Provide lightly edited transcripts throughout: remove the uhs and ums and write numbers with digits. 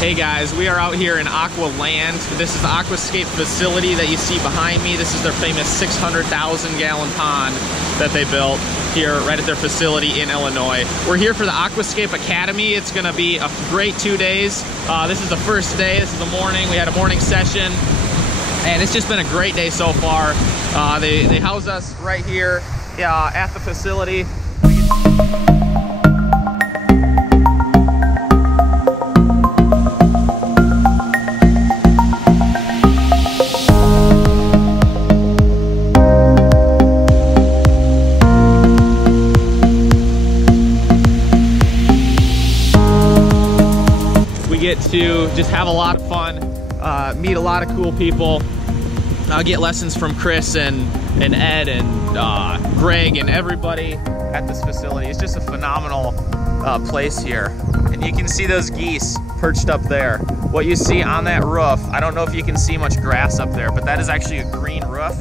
Hey guys, we are out here in Aqua Land. This is the Aquascape facility that you see behind me. This is their famous 600,000 gallon pond that they built here right at their facility in Illinois. We're here for the Aquascape Academy. It's gonna be a great 2 days. This is the first day, this is the morning. We had a morning session and it's just been a great day so far. They house us right here at the facility. Get to just have a lot of fun, meet a lot of cool people, get lessons from Chris and Ed and Greg and everybody at this facility. It's just a phenomenal place here. And you can see those geese perched up there. What you see on that roof, I don't know if you can see much grass up there, but that is actually a green roof.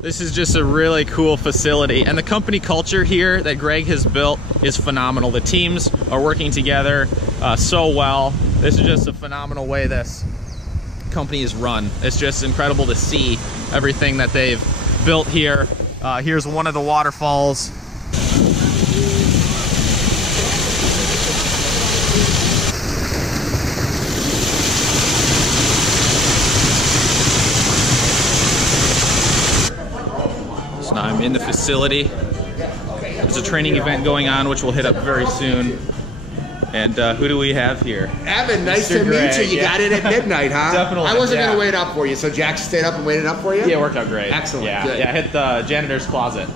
This is just a really cool facility, and the company culture here that Greg has built is phenomenal. The teams are working together so well. This is just a phenomenal way this company is run. It's just incredible to see everything that they've built here. Here's one of the waterfalls. I'm in the facility. There's a training event going on, which we'll hit up very soon. And who do we have here? Evan, nice to meet you. You got in at midnight, huh? Definitely. I wasn't going to wait up for you, so Jack stayed up and waited up for you? Yeah, it worked out great. Excellent. Yeah, good. Yeah, I hit the janitor's closet.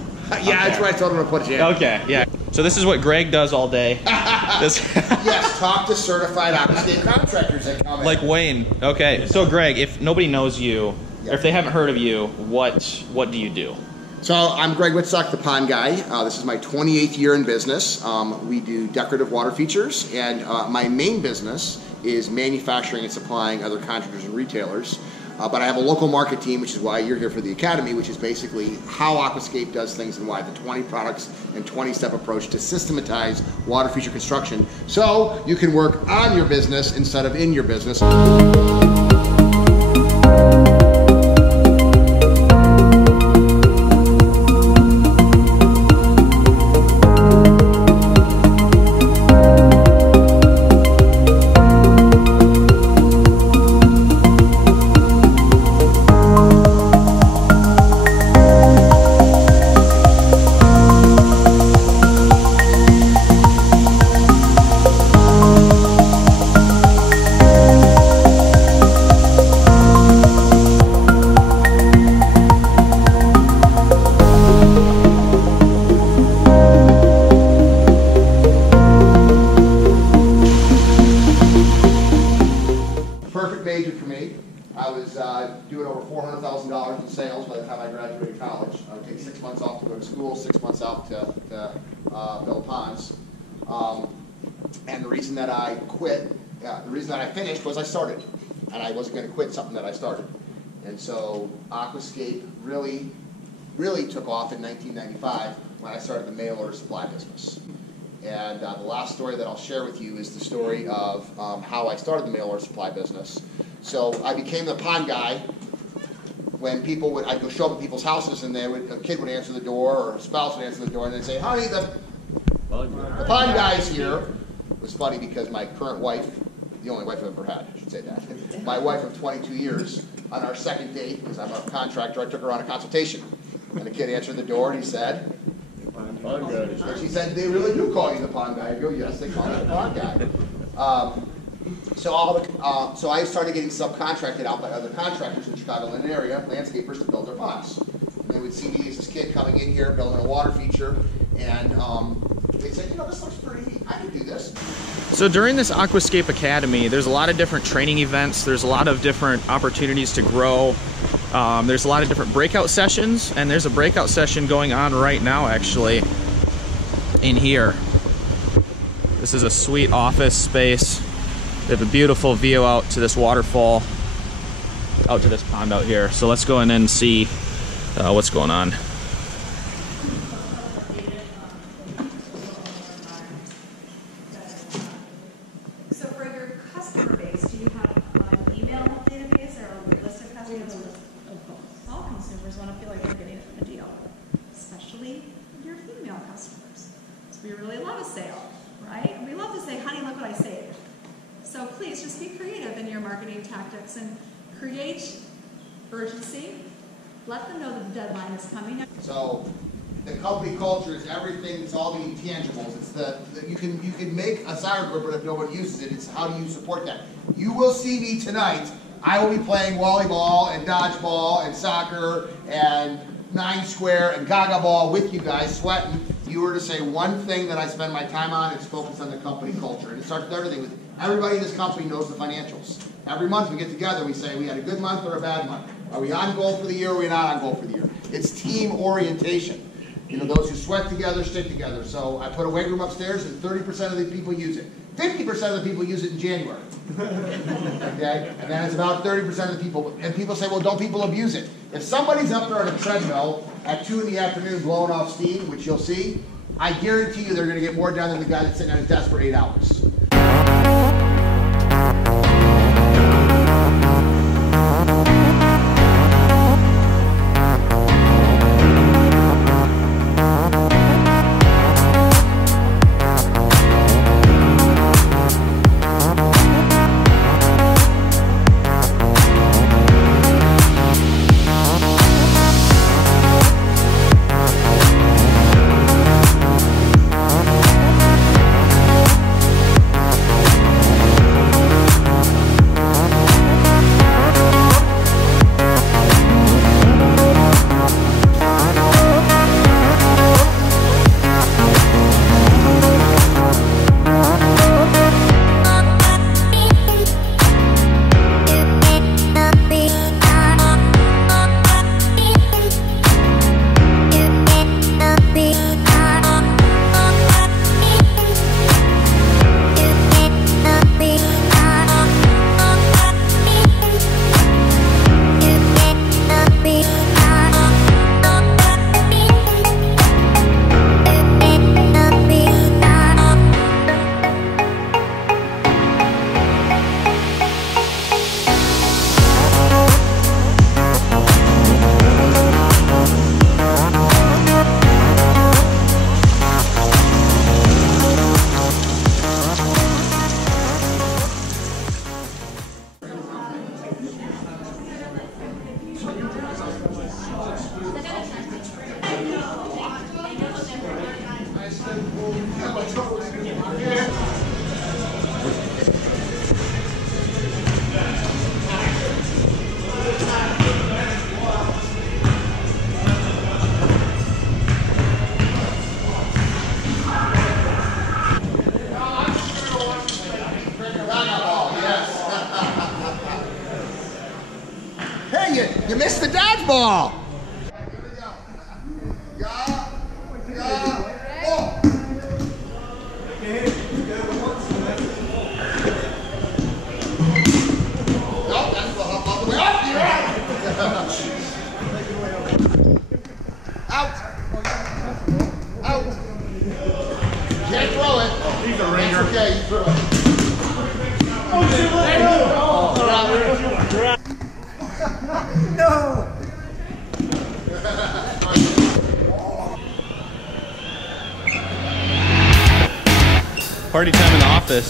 Yeah, that's where I told him to put you in. Okay, yeah. So this is what Greg does all day. Yes, talk to certified Aquascape contractors that come in. Like Wayne. Okay, so Greg, if nobody knows you, or if they haven't heard of you, what do you do? So I'm Greg Whitsock, the pond guy. This is my 28th year in business. We do decorative water features, and my main business is manufacturing and supplying other contractors and retailers. But I have a local market team, which is why you're here for the Academy, which is basically how Aquascape does things and why the 20 products and 20-step approach to systematize water feature construction so you can work on your business instead of in your business. For me. I was doing over $400,000 in sales by the time I graduated college. I would take 6 months off to go to school, 6 months out to build ponds. And the reason that I quit, the reason that I finished was I started. And I wasn't going to quit something that I started. And so Aquascape really took off in 1995 when I started the mail order supply business. And the last story that I'll share with you is the story of how I started the mail order supply business. So I became the pond guy when I'd go show up at people's houses and a kid would answer the door or a spouse would answer the door and they'd say, honey, the pond guy's here. It was funny because my current wife, the only wife I've ever had, I should say that, my wife of 22 years, on our second date, because I'm a contractor, I took her on a consultation. And the kid answered the door and he said, pond guy. And she said, they really do call you the pond guy. I go, yes, they call me the pond guy. So I started getting subcontracted out by other contractors in the Chicagoland area, landscapers, to build their ponds. And they would see me as this kid coming in here, building a water feature, and they said, you know, this looks pretty neat. I can do this. So during this Aquascape Academy, there's a lot of different training events. There's a lot of different opportunities to grow. There's a lot of different breakout sessions, and there's a breakout session going on right now, actually, in here. This is a sweet office space. They have a beautiful view out to this waterfall, out to this pond out here. So let's go in and see what's going on. So for your customer base, do you have an email database or a list of customers? All consumers want to feel like they're getting a deal, especially your female customers. So we really love a sale, right? We love to say, honey, look what I saved. So please just be creative in your marketing tactics and create urgency. Let them know that the deadline is coming. So the company culture is everything. It's all the intangibles. It's you can make a soccer group, but if no one uses it, it's how do you support that? You will see me tonight. I will be playing volleyball and dodgeball and soccer and 9 square and gaga ball with you guys, sweating. If you were to say one thing that I spend my time on, it's focused on the company culture. And it starts with everything. With everybody in this company knows the financials. Every month we get together, we say we had a good month or a bad month. Are we on goal for the year or are we not on goal for the year? It's team orientation. You know, those who sweat together stick together. So I put a weight room upstairs and 30% of the people use it. 50% of the people use it in January. Okay? And then it's about 30% of the people. And people say, well, don't people abuse it? If somebody's up there on a treadmill at 2 in the afternoon blowing off steam, which you'll see, I guarantee you they're going to get more done than the guy that's sitting at his desk for 8 hours. You missed the dodgeball. Out. Out. Can't throw it. He's a ringer. That's okay, you throw it. No! Party time in the office.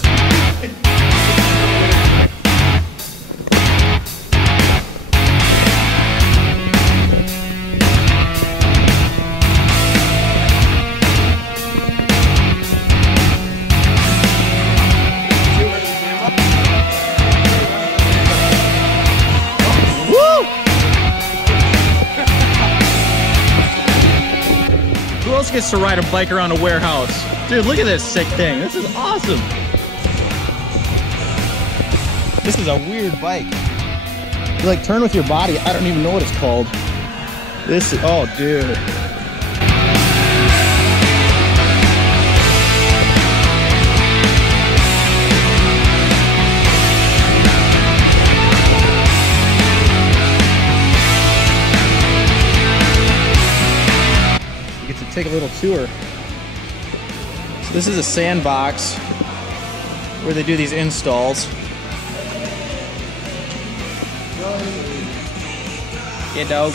else gets to ride a bike around a warehouse? Dude, look at this sick thing. This is awesome. This is a weird bike. You like turn with your body. I don't even know what it's called. This is, oh dude. You get to take a little tour. So this is a sandbox where they do these installs. Get dog.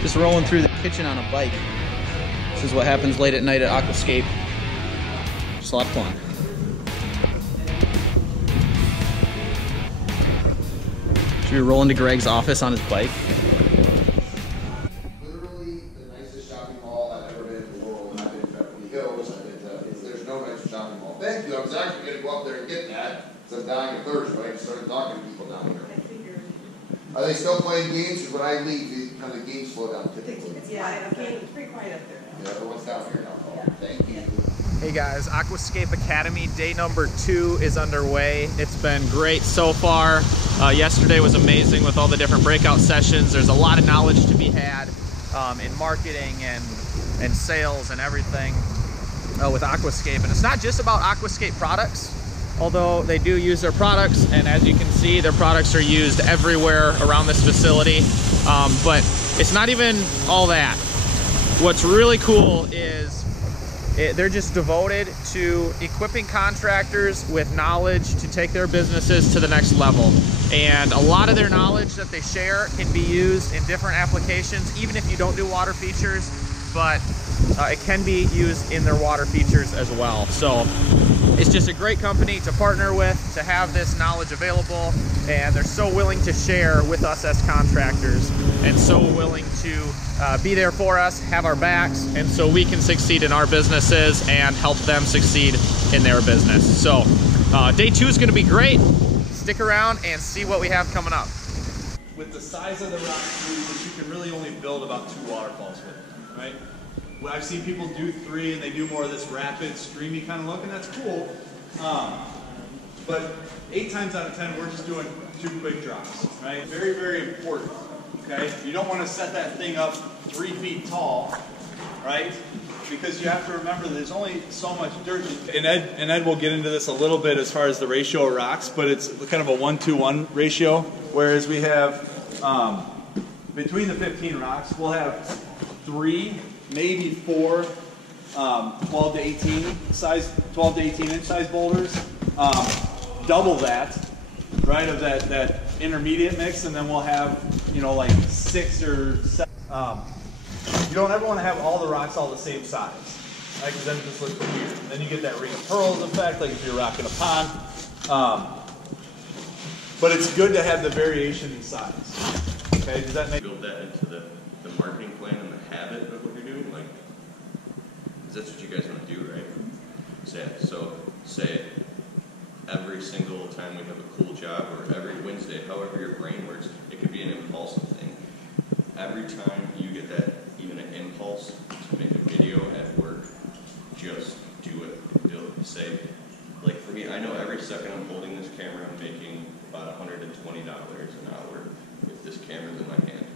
Just rolling through the kitchen on a bike. This is what happens late at night at Aquascape. Just a lot of fun. Should we roll into Greg's office on his bike? Literally the nicest shopping mall I've ever been in the world. I've been to Beverly Hills. I've been to, there's no nicer shopping mall. Thank you. I was actually going to go up there and get that because I'm dying of thirst, right? I started talking to people down here. Are they still playing games? Because when I leave, the kind of games slow down typically. Yeah, it's pretty quiet up there now. Yeah, everyone's down here now. Oh, thank you. Hey guys, Aquascape Academy day number 2 is underway. It's been great so far. Yesterday was amazing with all the different breakout sessions. There's a lot of knowledge to be had in marketing and sales and everything with Aquascape. And it's not just about Aquascape products, although they do use their products. And as you can see, their products are used everywhere around this facility. But it's not even all that. What's really cool is they're just devoted to equipping contractors with knowledge to take their businesses to the next level. And a lot of their knowledge that they share can be used in different applications, even if you don't do water features, but it can be used in their water features as well. So it's just a great company to partner with, to have this knowledge available, and they're so willing to share with us as contractors, and so willing to be there for us, have our backs, and so we can succeed in our businesses and help them succeed in their business. So day 2 is going to be great. Stick around and see what we have coming up. With the size of the rock that you can really only build about 2 waterfalls with, right? Well, I've seen people do 3 and they do more of this rapid, streamy kind of look, and that's cool. But 8 times out of 10, we're just doing 2 quick drops, right? Very, very important, okay? You don't want to set that thing up 3 feet tall, right? Because you have to remember there's only so much dirt. And Ed will get into this a little bit as far as the ratio of rocks, but it's kind of a 1-to-1 ratio, whereas we have, between the 15 rocks, we'll have 3, maybe 4 12 to 18 inch size boulders, double that, right, of that intermediate mix, and then we'll have, you know, like 6 or 7. You don't ever want to have all the rocks all the same size, right? Because then it just looks weird. Then you get that ring of pearls effect, like if you're rocking a pond. But it's good to have the variation in size. Okay, does that make build that into the marketing plan and the habit of what you're doing? Like, because that's what you guys want to do, right? Say every single time we have a cool job, or every Wednesday, however your brain works, it could be an impulsive thing. Every time you get that, even an impulse to make a video at work, just do it. Build, say, like for me, I know every second I'm holding this camera, I'm making about $120 an hour if this camera's in my hand.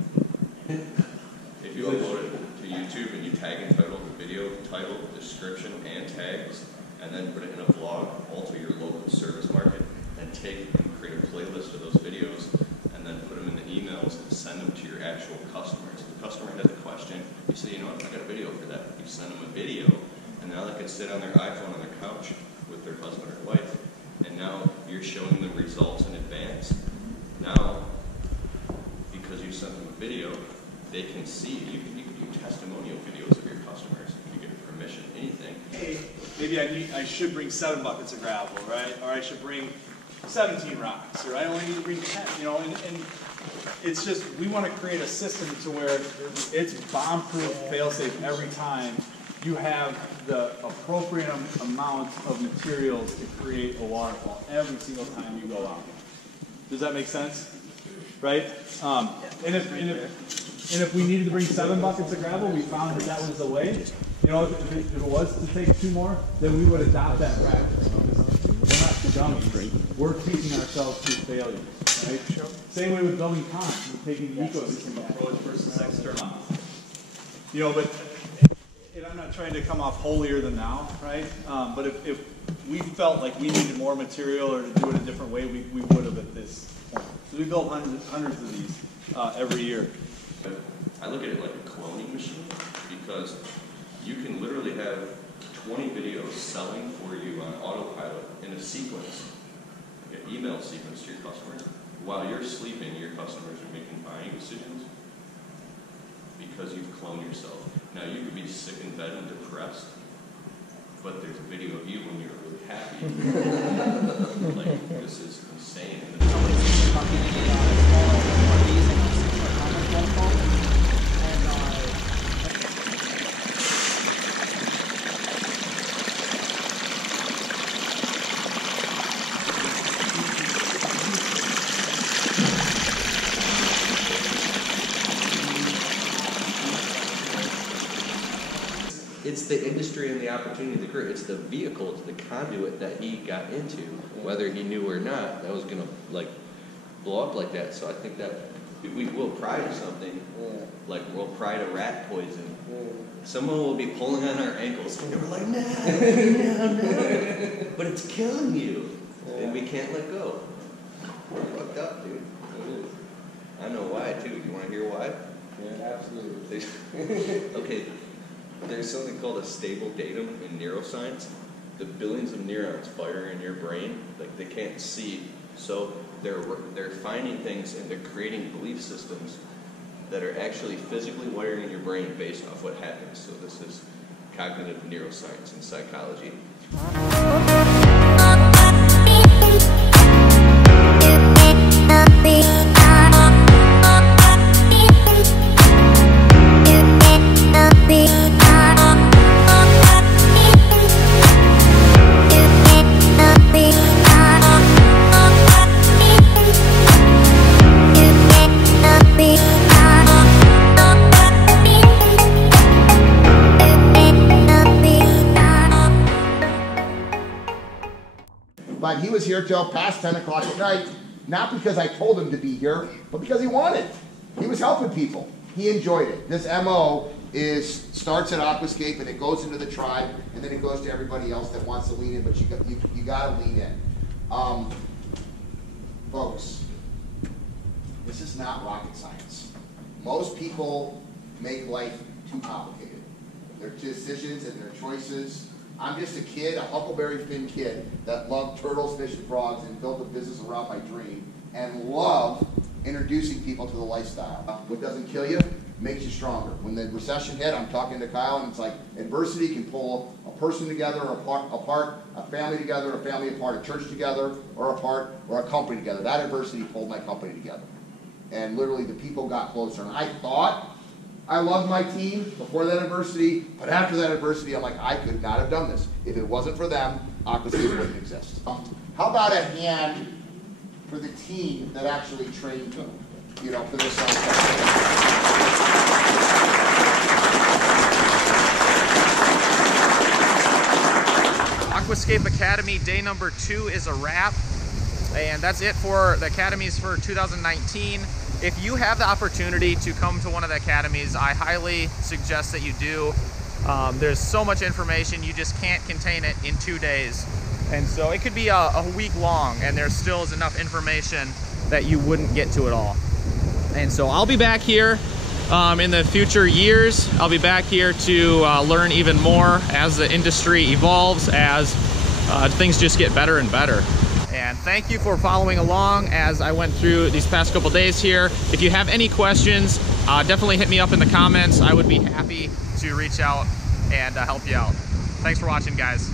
If you upload it to YouTube and you tag and title the video, title, description, and tags, and then put it in a vlog, alter your local service market, and take and create a playlist of those videos, and then put them in the emails and send them to your actual customers. If the customer has a question, you say, you know what, I got a video for that. You send them a video, and now they can sit on their iPhone on their couch with their husband or wife, and now you're showing them results in advance. Now, because you sent them a video, they can see, you can do testimonial videos of your customers if you get permission, anything. hey, maybe I should bring 7 buckets of gravel, right? Or I should bring 17 rocks, or I only need to bring 10, you know, and it's just, we want to create a system to where it's bomb-proof, fail-safe every time, you have the appropriate amount of materials to create a waterfall every single time you go out. Does that make sense? Right? And if we needed to bring 7 buckets of gravel, we found that was the way. You know, if it was to take 2 more, then we would adopt that practice. We're not dummies. We're teaching ourselves through failures. Right? Same way with building ponds. We're taking the ecosystem approach versus external. You know, but and I'm not trying to come off holier than thou, right? But if we felt like we needed more material or to do it a different way, we would have at this point. So we build hundreds of these every year. I look at it like a cloning machine because you can literally have 20 videos selling for you on autopilot in a sequence, like an email sequence to your customers. While you're sleeping, your customers are making buying decisions because you've cloned yourself. Now, you could be sick in bed and depressed, but there's a video of you when you're really happy. Like, this is insane. It's the industry and the opportunity, the career. It's the vehicle, it's the conduit that he got into, whether he knew or not, that was gonna like blow up like that. So I think that we will pride something, like we'll pride a rat poison. Someone will be pulling on our ankles, and we're like, no, but it's killing you, and we can't let go. We're fucked up, dude. I know why too. You want to hear why? Yeah, absolutely. Okay. There's something called a stable datum in neuroscience. The billions of neurons fire in your brain, like they can't see, so they're finding things and they're creating belief systems that are actually physically wiring in your brain based off what happens. So this is cognitive neuroscience and psychology. But he was here till past 10 o'clock at night, not because I told him to be here, but because he wanted. He was helping people. He enjoyed it. This MO starts at Aquascape and it goes into the tribe and then it goes to everybody else that wants to lean in, but you got to lean in. Folks, this is not rocket science. Most people make life too complicated. Their decisions and their choices. I'm just a kid, a Huckleberry Finn kid that loved turtles, fish, and frogs and built a business around my dream and love introducing people to the lifestyle. What doesn't kill you makes you stronger. When the recession hit, I'm talking to Kyle and it's like adversity can pull a person together or apart, a family together, a family apart, a church together or apart, or a company together. That adversity pulled my company together. And literally the people got closer. And I thought I loved my team before that adversity, but after that adversity, I'm like, I could not have done this. If it wasn't for them, Aquascape wouldn't exist. How about a hand for the team that actually trained me, you know, for this Aquascape Academy day number 2 is a wrap, and that's it for the academies for 2019. If you have the opportunity to come to one of the academies, I highly suggest that you do. There's so much information, you just can't contain it in 2 days. And so it could be a week long, and there still is enough information that you wouldn't get to it all. And so I'll be back here in the future years. I'll be back here to learn even more as the industry evolves, as things just get better and better. And thank you for following along as I went through these past couple days here. If you have any questions, definitely hit me up in the comments. I would be happy to reach out and help you out. Thanks for watching, guys.